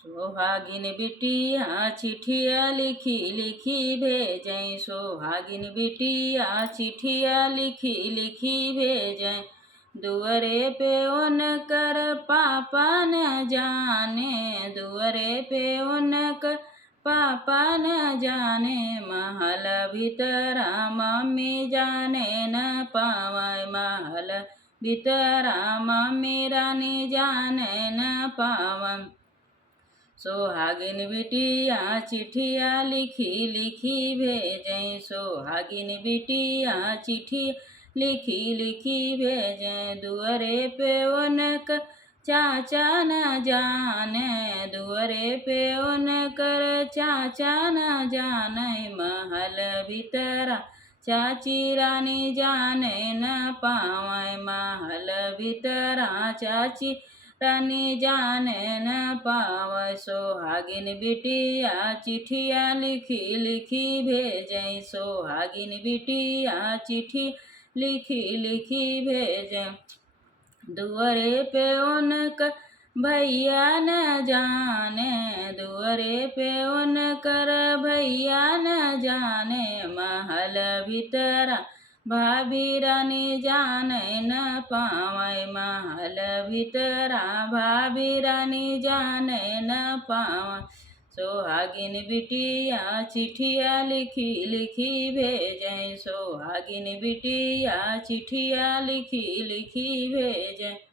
सोहागिन बिटिया चिठिया लिखी लिखी भेजें, सोहागिन बिटिया चिठिया लिखी लिखी भेजें। दुअरे पे उनकर पापा न जाने, दुअरे पे उनकर पापा न जाने। महल भीतरा मम्मी जाने न पावे, महल भीतरा मम्मी रानी जाने न पावन। सोहागिन बिटिया चिठिया लिखी लिखी भेजें, सोहागिन बिटिया चिट्ठी लिखी लिखी भेजें। दुअरे पे उनकर चाचा न जाने, दुअरे पे उनकर चाचा न जाने। महल भीतरा चाची रानी जाने न पावे, महल भीतरा चाची रानी जाने न पावे। सोहागिन बिटिया चिठिया लिखी लिखी भेजें, सोहागिन बिटिया चिट्ठी लिखी लिखी भेजें। दुअरे पे उनकर भैया न जाने, दुअरे पे उनकर भैया न जाने। महल भीतरा भाभी रानी जाने न पावे, महल भीतरा भाभी रानी जाने न पावे। सोहागिन बिटिया चिठिया लिखी लिखी भेजें, सोहागिन बिटिया चिठिया लिखी लिखी भेजें।